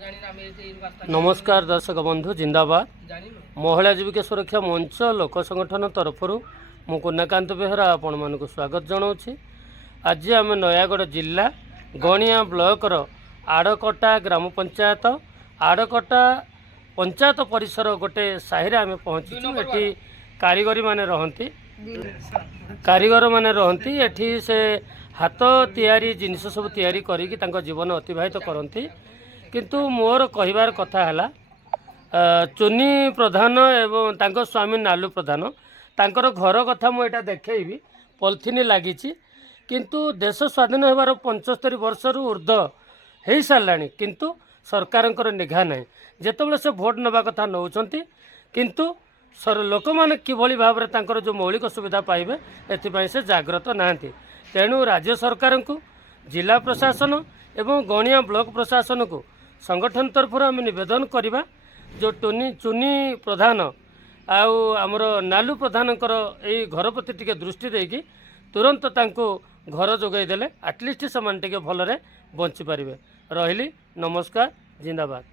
नमस्कार दर्शक बंधु जिंदाबाद। महिला जीविका सुरक्षा मंच लोक संगठन तरफ मु कुन्नाकांत बेहरा आपण मानक स्वागत जनाऊँ। आज आम नयागढ़ जिला गणिया ब्लॉकर आड़कटा ग्राम पंचायत आड़कटा पंचायत परिसर गोटे साहिरे आम पहुँचीचु। एटी कारीगरी माने रहंती कारीगर माने रहंती एठी से हाथ तैयारी जिनिस सब तैयारी करिकी तांको जीवन अतिबाहित करती। किंतु मोर कहिबार कथा है चुनी प्रधान एवं तांको स्वामी नालू प्रधान तांकर घर कथा मुझे देखी पॉलिथिन लगी। किंतु देश स्वाधीन होबार 75 वर्ष ऊर्ध्व हो सारा किंतु सरकार निघा ना जिते से भोट नवा कथा नौ किंतु लोक मैंने किभली भाव में जो मौलिक सुविधा पाइबे एथि से जाग्रत नहांती। तेणु राज्य सरकार को जिला प्रशासन एवं गणिया ब्लॉक प्रशासन को संगठन तरफ आम निवेदन करवा जो चुनी प्रधान आमर नालू प्रधान यही घर प्रति टिके दृष्टि देकी तुरंत तांको घर जोगाईदेले आटलिस्ट से भलरे बंची पारे। रही नमस्कार जिंदाबाद।